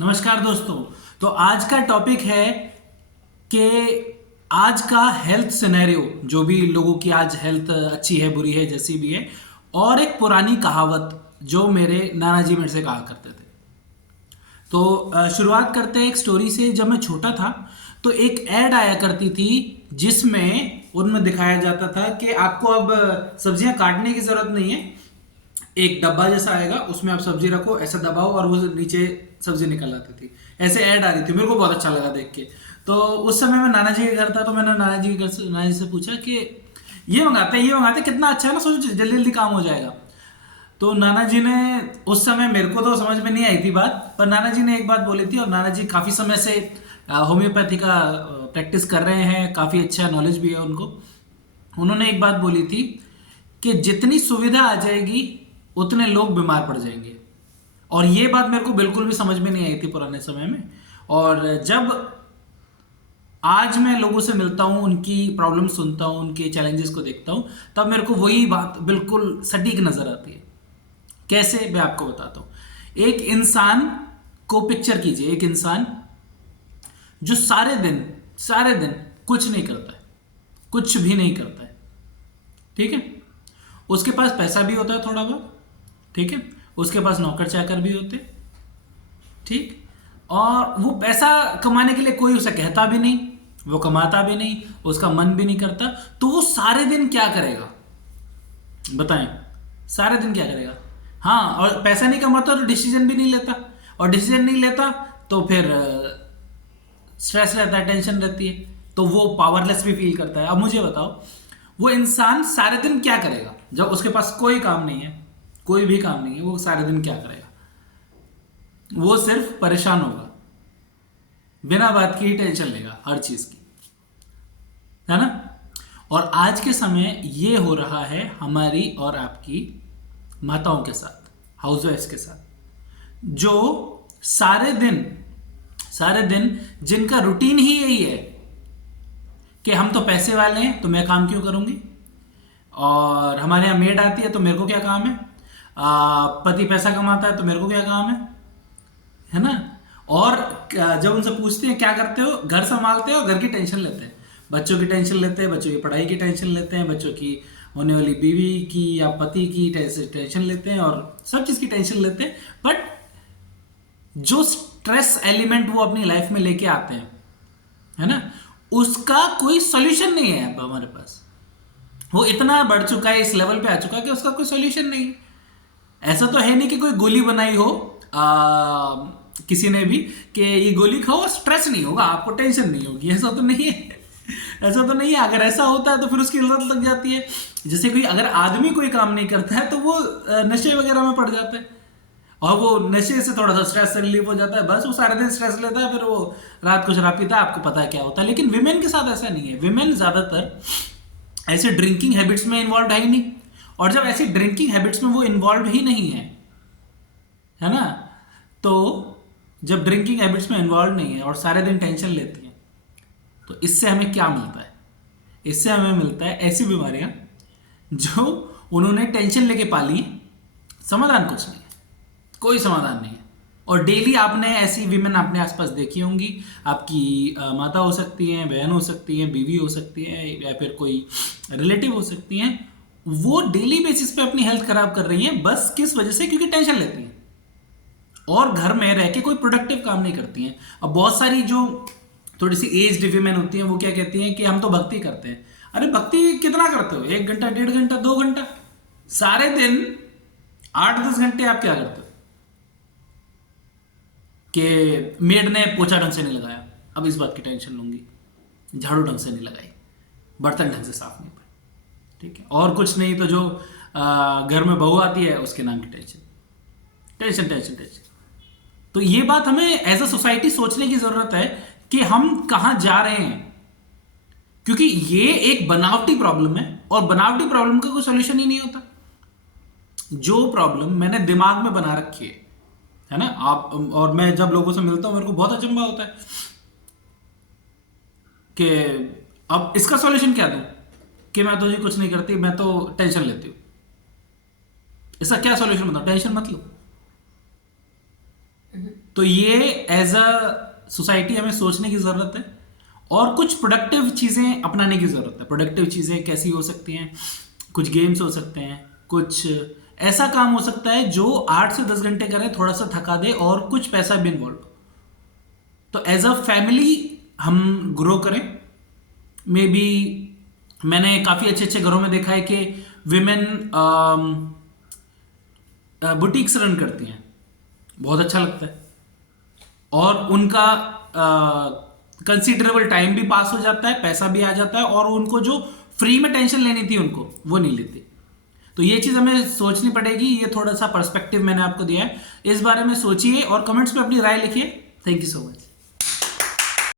नमस्कार दोस्तों। तो आज का टॉपिक है कि आज का हेल्थ सिनेरियो, जो भी लोगों की आज हेल्थ अच्छी है बुरी है जैसी भी है, और एक पुरानी कहावत जो मेरे नाना जी मेरे से कहा करते थे। तो शुरुआत करते हैं एक स्टोरी से। जब मैं छोटा था तो एक ऐड आया करती थी जिसमें उनमें दिखाया जाता था कि आपको अब सब्जियां काटने की जरूरत नहीं है, एक डब्बा जैसा आएगा उसमें आप सब्जी रखो, ऐसा दबाओ और वो नीचे सब्जी निकल आती थी। ऐसे ऐड आ रही थी, मेरे को बहुत अच्छा लगा देख के। तो उस समय मैं नाना जी के घर था, तो मैंने नाना जी से पूछा कि ये मंगाते कितना अच्छा है ना, सोचो जल्दी जल्दी काम हो जाएगा। तो नाना जी ने, उस समय मेरे को तो समझ में नहीं आई थी बात, पर नाना जी ने एक बात बोली थी। और नाना जी काफ़ी समय से होम्योपैथी का प्रैक्टिस कर रहे हैं, काफ़ी अच्छा नॉलेज भी है उनको। उन्होंने एक बात बोली थी कि जितनी सुविधा आ जाएगी उतने लोग बीमार पड़ जाएंगे। और ये बात मेरे को बिल्कुल भी समझ में नहीं आई थी पुराने समय में। और जब आज मैं लोगों से मिलता हूँ, उनकी प्रॉब्लम सुनता हूँ, उनके चैलेंजेस को देखता हूँ, तब मेरे को वही बात बिल्कुल सटीक नजर आती है। कैसे, मैं आपको बताता हूँ। एक इंसान को पिक्चर कीजिए, एक इंसान जो सारे दिन कुछ नहीं करता है, कुछ भी नहीं करता है, ठीक है। उसके पास पैसा भी होता है थोड़ा बहुत, ठीक है। उसके पास नौकर चाकर भी होते, ठीक। और वो पैसा कमाने के लिए कोई उसे कहता भी नहीं, वो कमाता भी नहीं, उसका मन भी नहीं करता। तो वो सारे दिन क्या करेगा बताएं? सारे दिन क्या करेगा? हाँ, और पैसा नहीं कमाता तो डिसीजन भी नहीं लेता, और डिसीजन नहीं लेता तो फिर स्ट्रेस रहता है, टेंशन रहती है, तो वो पावरलेस भी फील करता है। अब मुझे बताओ, वो इंसान सारे दिन क्या करेगा जब उसके पास कोई काम नहीं है, कोई भी काम नहीं है? वो सारे दिन क्या करेगा? वो सिर्फ परेशान होगा, बिना बात की टेंशन लेगा हर चीज की, है ना। और आज के समय ये हो रहा है हमारी और आपकी माताओं के साथ, हाउसवाइफ्स के साथ, जो सारे दिन जिनका रूटीन ही यही है कि हम तो पैसे वाले हैं तो मैं काम क्यों करूंगी, और हमारे यहाँ मेड आती है तो मेरे को क्या काम है, पति पैसा कमाता है तो मेरे को क्या काम है ना। और जब उनसे पूछते हैं क्या करते हो, घर संभालते हो, घर की टेंशन लेते हैं, बच्चों की टेंशन लेते हैं, बच्चों की पढ़ाई की टेंशन लेते हैं, बच्चों की होने वाली बीवी की या पति की टेंशन लेते हैं, और सब चीज़ की टेंशन लेते हैं। बट जो स्ट्रेस एलिमेंट वो अपनी लाइफ में लेके आते हैं, है ना, उसका कोई सोल्यूशन नहीं है अब हमारे पास। वो इतना बढ़ चुका है, इस लेवल पे आ चुका है कि उसका कोई सोल्यूशन नहीं है। ऐसा तो है नहीं कि कोई गोली बनाई हो किसी ने भी कि ये गोली खाओ स्ट्रेस नहीं होगा, आपको टेंशन नहीं होगी, ऐसा तो नहीं है। ऐसा तो नहीं है। अगर ऐसा होता है तो फिर उसकी लत लग जाती है। जैसे कोई अगर आदमी कोई काम नहीं करता है तो वो नशे वगैरह में पड़ जाता है, और वो नशे से थोड़ा सा स्ट्रेस रिलीफ हो जाता है, बस वो सारे दिन स्ट्रेस लेता है, फिर वो रात को शराब पीता है, आपको पता है क्या होता है। लेकिन विमेन के साथ ऐसा नहीं है। विमेन ज्यादातर ऐसे ड्रिंकिंग हैबिट्स में इन्वॉल्व है ही नहीं, और जब ऐसी ड्रिंकिंग हैबिट्स में वो इन्वॉल्व ही नहीं है ना, तो जब ड्रिंकिंग हैबिट्स में इन्वॉल्व नहीं है और सारे दिन टेंशन लेती हैं, तो इससे हमें क्या मिलता है? इससे हमें मिलता है ऐसी बीमारियां जो उन्होंने टेंशन लेके पाली है। समाधान कुछ नहीं है, कोई समाधान नहीं है। और डेली आपने ऐसी विमेन अपने आसपास देखी होंगी। आपकी माता हो सकती हैं, बहन हो सकती हैं, बीवी हो सकती है, या फिर कोई रिलेटिव हो सकती हैं। वो डेली बेसिस पे अपनी हेल्थ खराब कर रही हैं, बस किस वजह से? क्योंकि टेंशन लेती हैं और घर में रह के कोई प्रोडक्टिव काम नहीं करती हैं। अब बहुत सारी जो थोड़ी सी एज्ड वीमेन होती हैं, वो क्या कहती हैं कि हम तो भक्ति करते हैं। अरे भक्ति कितना करते हो? 1 घंटा, 1.5 घंटा, 2 घंटा? सारे दिन 8-10 घंटे आप क्या करते हो? कि मेड ने पोछा ढंग से नहीं लगाया, अब इस बात की टेंशन लूंगी, झाड़ू ढंग से नहीं लगाई, बर्तन ढंग से साफ नहीं पड़े, ठीक है। और कुछ नहीं तो जो घर में बहू आती है उसके नाम की टेंशन, टेंशन, टेंशन, टेंशन। तो ये बात हमें एज अ सोसाइटी सोचने की जरूरत है कि हम कहां जा रहे हैं, क्योंकि ये एक बनावटी प्रॉब्लम है, और बनावटी प्रॉब्लम का कोई सोल्यूशन ही नहीं होता। जो प्रॉब्लम मैंने दिमाग में बना रखी है ना, आप और मैं जब लोगों से मिलता हूं मेरे को बहुत अचंभा होता है कि अब इसका सॉल्यूशन क्या दूं, कि मैं तो जी कुछ नहीं करती, मैं तो टेंशन लेती हूं। इसका क्या सॉल्यूशन बताओ? टेंशन मत लो, तो ये एज अ सोसाइटी हमें सोचने की ज़रूरत है और कुछ प्रोडक्टिव चीज़ें अपनाने की ज़रूरत है। प्रोडक्टिव चीज़ें कैसी हो सकती हैं? कुछ गेम्स हो सकते हैं, कुछ ऐसा काम हो सकता है जो 8 से 10 घंटे करे, थोड़ा सा थका दे और कुछ पैसा भी इन्वॉल्व हो। तो एज अ फैमिली हम ग्रो करें। मे बी मैंने काफ़ी अच्छे अच्छे घरों में देखा है कि विमेन बुटीक्स रन करती हैं, बहुत अच्छा लगता है। और उनका कंसिडरेबल टाइम भी पास हो जाता है, पैसा भी आ जाता है और उनको जो फ्री में टेंशन लेनी थी उनको वो नहीं लेती। तो ये चीज़ हमें सोचनी पड़ेगी। ये थोड़ा सा पर्सपेक्टिव मैंने आपको दिया है, इस बारे में सोचिए और कमेंट्स में अपनी राय लिखिए। Thank you so much.